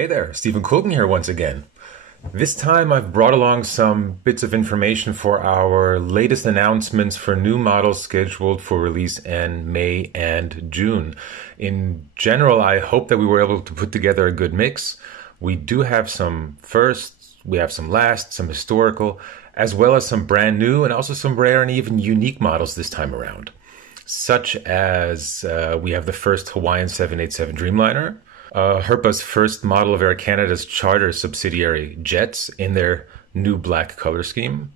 Hey there, Stephan Külgen here once again. This time I've brought along some bits of information for our latest announcements for new models scheduled for release in May and June. In general, I hope that we were able to put together a good mix. We do have some firsts, we have some lasts, some historical, as well as some brand new and also some rare and even unique models this time around. Such as we have the first Hawaiian 787 Dreamliner, Herpa's first model of Air Canada's charter subsidiary Jets in their new black color scheme.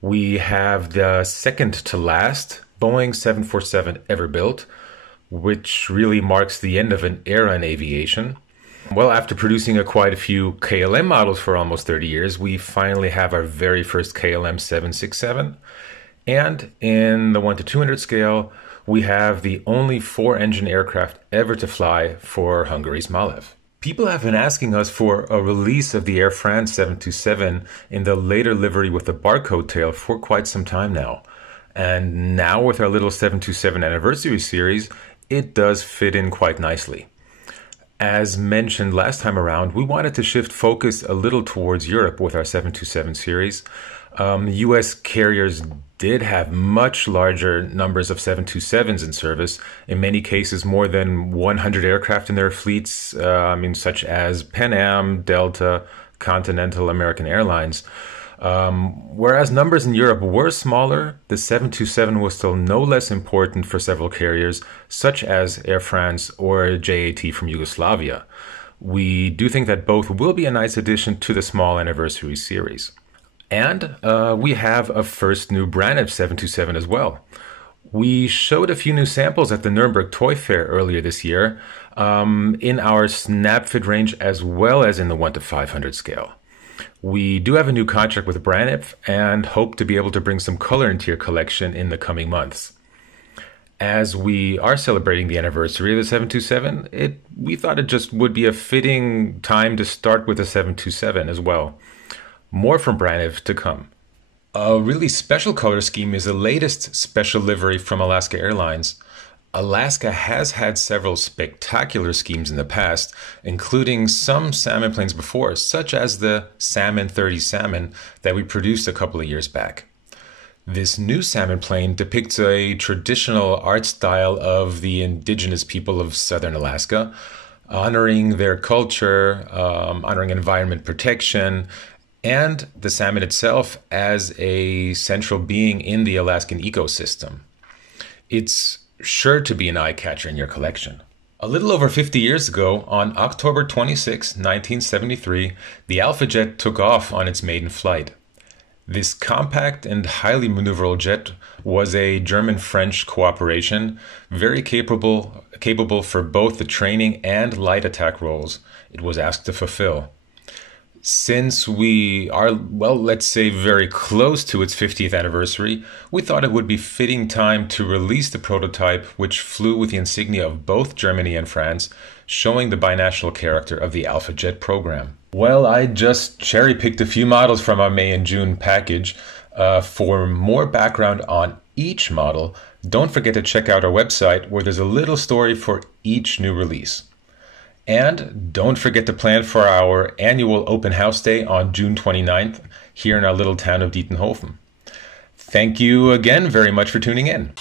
We have the second to last Boeing 747 ever built, which really marks the end of an era in aviation. Well, after producing quite a few KLM models for almost 30 years, we finally have our very first KLM 767. And in the 1 to 200 scale, we have the only 4-engine aircraft ever to fly for Hungary's Malev. People have been asking us for a release of the Air France 727 in the later livery with the barcode tail for quite some time now. And now with our little 727 anniversary series, it does fit in quite nicely. As mentioned last time around, we wanted to shift focus a little towards Europe with our 727 series. US carriers did have much larger numbers of 727s in service, in many cases more than 100 aircraft in their fleets, such as Pan Am, Delta, Continental, American Airlines. Whereas numbers in Europe were smaller, the 727 was still no less important for several carriers, such as Air France or JAT from Yugoslavia. We do think that both will be a nice addition to the small anniversary series. And we have a first new Braniff 727 as well. We showed a few new samples at the Nuremberg Toy Fair earlier this year in our snap fit range as well as in the 1 to 500 scale. We do have a new contract with Braniff and hope to be able to bring some color into your collection in the coming months. As we are celebrating the anniversary of the 727, we thought it just would be a fitting time to start with the 727 as well. More from Braniff to come. A really special color scheme is the latest special livery from Alaska Airlines. Alaska has had several spectacular schemes in the past, including some Salmon planes before, such as the Salmon 30 Salmon that we produced a couple of years back. This new Salmon plane depicts a traditional art style of the indigenous people of southern Alaska, honoring their culture, honoring environment protection, and the salmon itself as a central being in the Alaskan ecosystem. It's sure to be an eye-catcher in your collection. A little over 50 years ago, on October 26, 1973, the Alpha Jet took off on its maiden flight. This compact and highly maneuverable jet was a German-French cooperation, very capable for both the training and light attack roles it was asked to fulfill. Since we are, let's say very close to its 50th anniversary, we thought it would be fitting time to release the prototype, which flew with the insignia of both Germany and France, showing the binational character of the Alpha Jet program. Well, I just cherry-picked a few models from our May and June package. For more background on each model, don't forget to check out our website where there's a little story for each new release. And don't forget to plan for our annual open house day on June 29th here in our little town of Dietenhofen. Thank you again very much for tuning in.